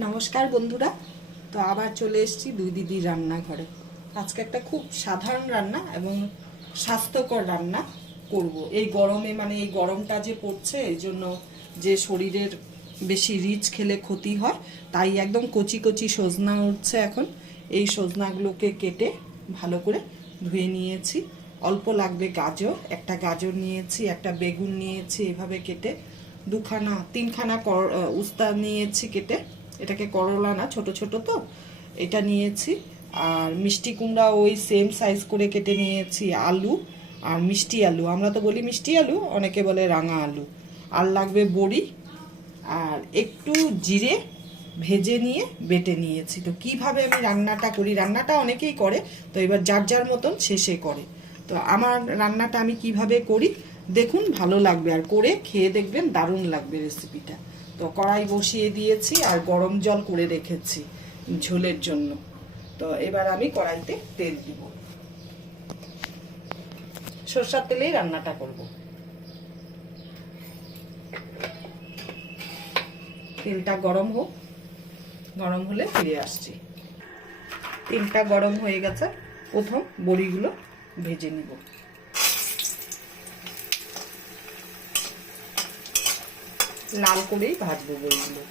নমস্কার বন্ধুরা। তো আবার চলে এসেছি দুই দিদির রান্নাঘরে। আজকে একটা খুব সাধারণ রান্না এবং স্বাস্থ্যকর রান্না করব। এই গরমে এই গরমটা যে পড়ছে এই জন্য যে শরীরের বেশি রিচ খেলে ক্ষতি হয়, তাই একদম কচি কচি সজনা উঠছে এখন। এই সজনাগুলোকে কেটে ভালো করে ধুয়ে নিয়েছি। অল্প লাগবে গাজর, একটা গাজর নিয়েছি, একটা বেগুন নিয়েছি এভাবে কেটে, তিনখানা উস্তা নিয়েছি কেটে, এটাকে করলা না, ছোট ছোট তো, এটা নিয়েছি। আর মিষ্টি কুমড়া ওই সেম সাইজ করে কেটে নিয়েছি। আলু আর মিষ্টি আলু, আমরা তো বলি মিষ্টি আলু, অনেকে বলে রাঙা আলু। আর লাগবে বড়ি আর একটু জিরে ভেজে নিয়ে বেটে নিয়েছি। তো কিভাবে আমি রান্নাটা করি, রান্নাটা অনেকেই করে, তো এবার যার যার মতন সে করে। তো আমার রান্নাটা আমি কিভাবে করি দেখুন, ভালো লাগবে, আর করে খেয়ে দেখবেন, দারুণ লাগবে রেসিপিটা। তো কড়াই বসিয়ে দিয়েছি আর গরম জল করে রেখেছি ঝোলের জন্য। তো এবার আমি কড়াইতে তেল দিব, সরষের তেলেই রান্নাটা করব। তেলটা গরম হোক, গরম হলে ফিরে আসছি। তেলটা গরম হয়ে গেছে, প্রথম বড়িগুলো ভেজে নিব। লাল করেই ভাজবো বড়িগুলো।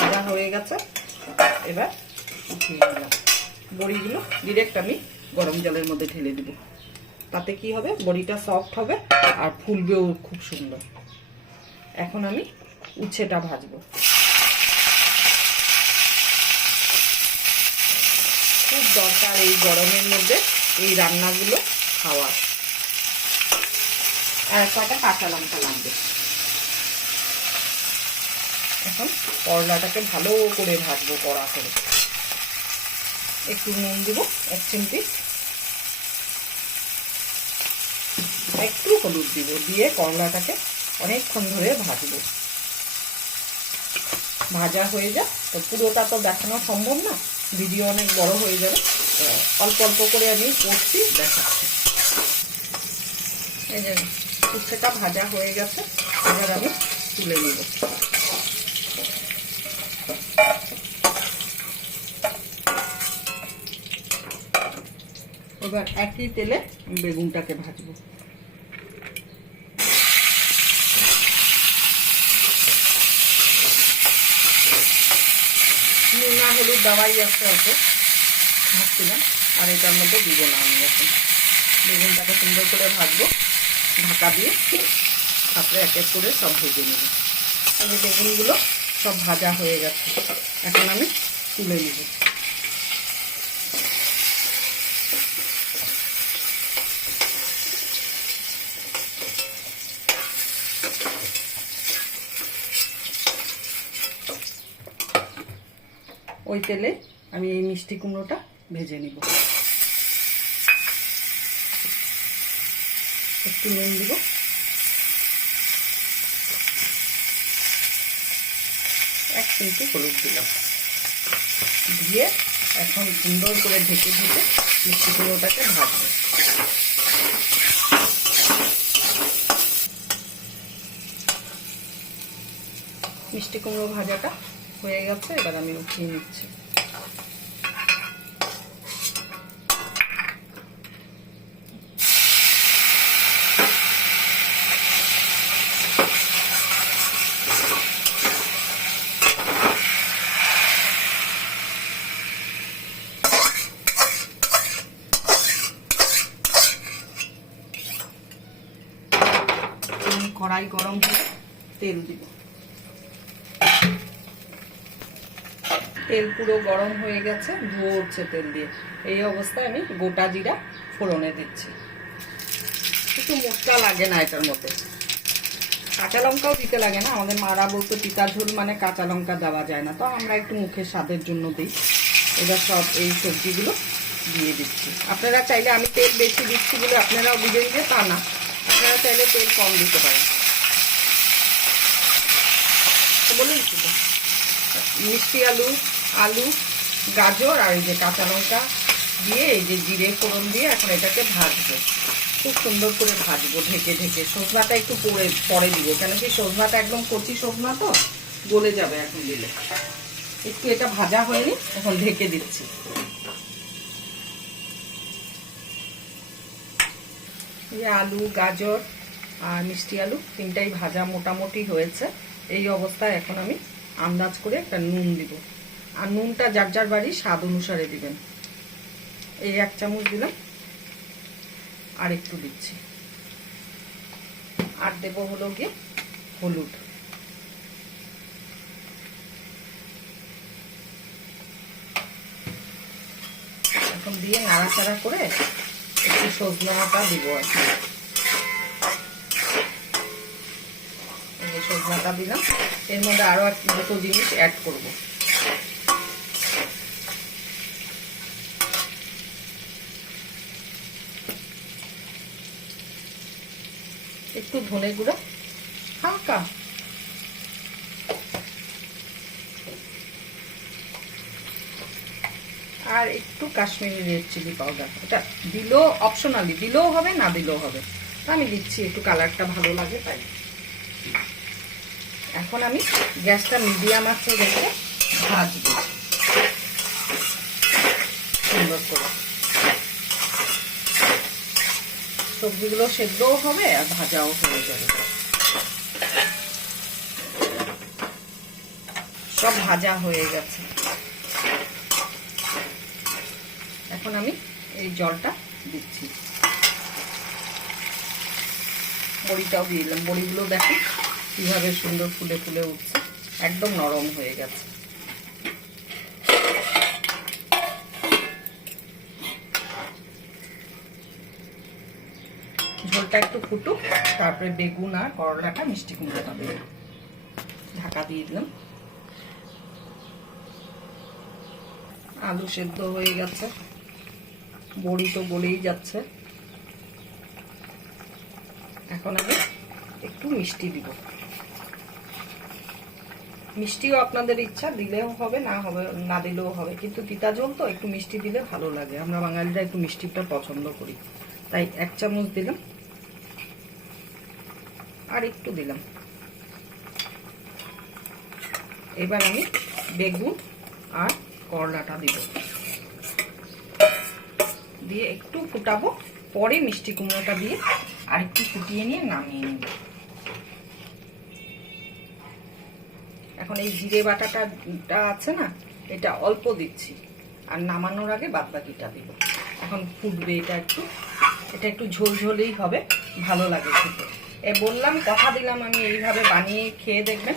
ভাজা হয়ে গেছে, এবার উঠিয়ে নিলাম। বড়িগুলো ডিরেক্ট আমি গরম জলের মধ্যে ঢেলে দিব। তাতে কি হবে, বড়িটা সফট হবে আর ফুলবেও খুব সুন্দর। এখন আমি উচ্ছেটা ভাজবো। খুব দরকার এই গরমের মধ্যে এই রান্নাগুলো খাওয়ার। আর কয়টা কাঁচা লঙ্কা লাগবে। এখন করলাটাকে ভালো করে ভাজবো কড়া করে। একটু নুন দিব, 1 চিমটি, একটু হলুদ দিব, দিয়ে করলাটাকে অনেকক্ষণ ধরে ভাজবো। ভাজা হয়ে যায়, তো পুরোটা তো দেখানো সম্ভব না, ভিডিও অনেক বড় হয়ে যাবে। অল্প অল্প করে আমি করছি, দেখাচ্ছি। এই যে উচ্ছেটা ভাজা হয়ে গেছে, এবার আমি তুলে নিব। এবার একই তেলে বেগুনটাকে ভাজবো। নুন আর হলুদ দেওয়াই আছে, অল্প ভাজছিলাম, আর এটার মধ্যে দিব না আমি। এখন বেগুনটাকে সুন্দর করে ভাজবো ঢাকা দিয়ে, তারপরে এক এক করে সব ভেজে নেব। এই যে বেগুনগুলো সব ভাজা হয়ে গেছে, এখন আমি তুলে নেব। ওই তেলে আমি এই মিষ্টি কুমড়োটা ভেজে নিব। একটু নুন দিব, এক চিমটি হলুদ দিলাম, দিয়ে এখন সুন্দর করে ঢেকে ঢেকে মিষ্টি কুমড়োটাকে ভাজবো। মিষ্টি কুমড়ো ভাজাটা হয়ে গেছে, এবার আমি উঠিয়ে নিচ্ছি। কড়াই গরম হলে তেল দিব। তেল পুরো গরম হয়ে গেছে, ধোয়া উঠছে তেল দিয়ে। এই অবস্থায় আমি গোটা জিরা ফোড়নে দিচ্ছি। একটু মোটা লাগে না এটার মধ্যে, কাঁচা লঙ্কাও দিতে লাগে না। আমাদের মারা বলতো তিতা ঝোল মানে কাঁচা লঙ্কা দেওয়া যায় না, তো আমরা একটু মুখের স্বাদের জন্য দিই। এবার সব এই সবজিগুলো দিয়ে দিচ্ছি। আপনারা চাইলে, আমি তেল বেশি দিচ্ছি বলে আপনারাও দিবেন যে তা না, আপনারা চাইলে তেল কম দিতে পারেন। বলেন তো, মিষ্টি আলু, আলু, গাজর আর এই যে কাঁচা লঙ্কা দিয়ে এই যে জিরে ফোড়ন দিয়ে এখন এটাকে ভাজবো। খুব সুন্দর করে ভাজবো ঢেকে ঢেকে। সজনাটা একটু পরে দিব, কেন কি সজনাটা একদম কচি সজনা তো গলে যাবে এখন দিলে। একটু এটা ভাজা হয়নি, এখন ঢেকে দিচ্ছি। আলু, গাজর আর মিষ্টি আলু তিনটাই ভাজা মোটামুটি হয়েছে। এই অবস্থায় এখন আমি আন্দাজ করে একটা নুন দিব, আর নুনটা যার যার বাড়ি স্বাদ অনুসারে দিবেন। এই 1 চামচ দিলাম, আর একটু দিচ্ছি। আর দেবো হলো গিয়ে হলুদ। এখন দিয়ে নাড়াচাড়া করে একটু সজনাটা দিব আর কি। সজনাটা দিলাম, এর মধ্যে আরো দুটো জিনিস অ্যাড করব। একটু ধনে গুঁড়ো হালকা, আর একটু কাশ্মীরি রেড চিলি পাউডার। এটা দিলেও অপশনালি, দিলেও হবে না দিলেও হবে, আমি দিচ্ছি, একটু কালারটা ভালো লাগে তাই। এখন আমি গ্যাসটা মিডিয়াম আঁচে রেখে ভাজবো সুন্দর করে। সবজিগুলো সেদ্ধও হবে আর ভাজাও হয়ে যাবে। সব ভাজা হয়ে গেছে। এখন আমি এই জলটা দিচ্ছি। বড়িটাও দিয়ে দিলাম। বড়িগুলো দেখো কিভাবে সুন্দর ফুলে ফুলে উঠছে, একদম নরম হয়ে গেছে। ঝোলটা একটু ফুটুক, তারপরে বেগুন আর করলাটা মিষ্টি কুমড়োটা দিয়ে ঢাকা দিয়ে দিলাম। আলু সেদ্ধ হয়ে গেছে, বড়ি তো গলেই যাচ্ছে। এখন আমি একটু মিষ্টি দিব। মিষ্টিও আপনাদের ইচ্ছা, দিলেও হবে, না দিলেও হবে, কিন্তু তিতা ঝোল তো একটু মিষ্টি দিলে ভালো লাগে। আমরা বাঙালিরা একটু মিষ্টিটা পছন্দ করি, তাই 1 চামচ দিলাম, আর একটু দিলাম। এবার আমি বেগুন আর করলাটা দিব, দিয়ে একটু ফুটাবো, পরে মিষ্টি কুমড়োটা দিয়ে আর একটু ফুটিয়ে নিয়ে নামিয়ে নিব। এখন এই জিরে বাটাটা আছে না, এটা অল্প দিচ্ছি, আর নামানোর আগে বাদ বাকিটা দিব। এখন ফুটবে, এটা একটু ঝোলঝোলেই হবে, ভালো লাগে খেতে। বললাম, কথা দিলাম, আমি এইভাবে বানিয়ে খেয়ে দেখবেন,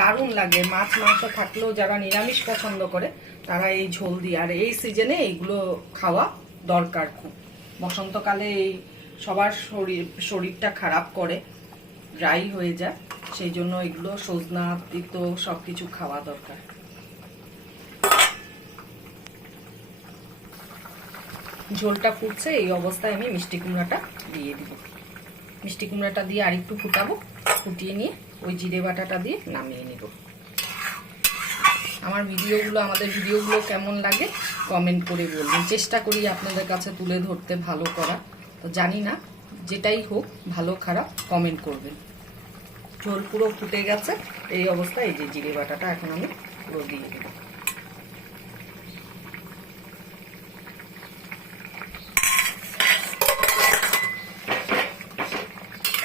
দারুণ লাগে। মাছ মাংস থাকলেও যারা নিরামিষ পছন্দ করে তারা এই ঝোল দিয়ে, আর এই সিজনে এইগুলো খাওয়া দরকার খুব। বসন্তকালে এই সবার শরীরটা খারাপ করে, ড্রাই হয়ে যায়, সেই জন্য এগুলো সজনা তিতো সবকিছু খাওয়া দরকার। ঝোলটা ফুটছে, এই অবস্থায় আমি মিষ্টি কুমড়াটা দিয়ে দিব। মিষ্টি কুমড়াটা দিয়ে আর একটু ফুটাবো, ফুটিয়ে নিয়ে ওই জিরে বাটাটা দিয়ে নামিয়ে নিব। আমাদের ভিডিওগুলো কেমন লাগে কমেন্ট করে বলবেন। চেষ্টা করি আপনাদের কাছে তুলে ধরতে, ভালো করা। তো জানি না, যেটাই হোক, ভালো খারাপ কমেন্ট করবেন। ঝোল পুরো ফুটে গেছে, এই অবস্থায় এই যে জিরে বাটাটা এখন আমি পুরো দিয়ে দেব।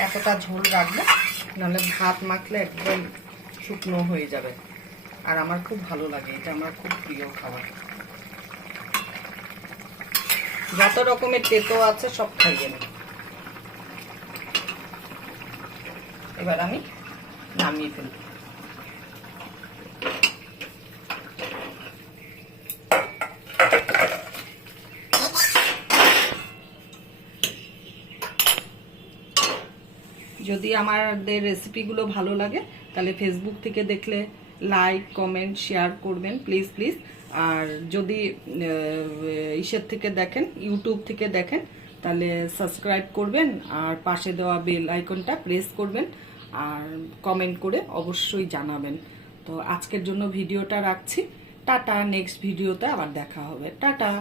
এতটা ঝোল রাখবো, নাহলে ভাত মাখলে একদম শুকনো হয়ে যাবে। আর আমার খুব ভালো লাগে, এটা আমার খুব প্রিয় খাবার। যত রকমের তেতো আছে সব খাইয়ে নেব। এবার আমি নামিয়ে ফেলব। যদি আমাদের রেসিপিগুলো ভালো লাগে তাহলে ফেসবুক থেকে দেখলে লাইক, কমেন্ট, শেয়ার করবেন প্লিজ প্লিজ। আর যদি ইসের থেকে দেখেন, ইউটিউব থেকে দেখেন, তাহলে সাবস্ক্রাইব করবেন আর পাশে দেওয়া বেল আইকনটা প্রেস করবেন, আর কমেন্ট করে অবশ্যই জানাবেন। তো আজকের জন্য ভিডিওটা রাখছি। টাটা, নেক্সট ভিডিওতে আবার দেখা হবে। টাটা।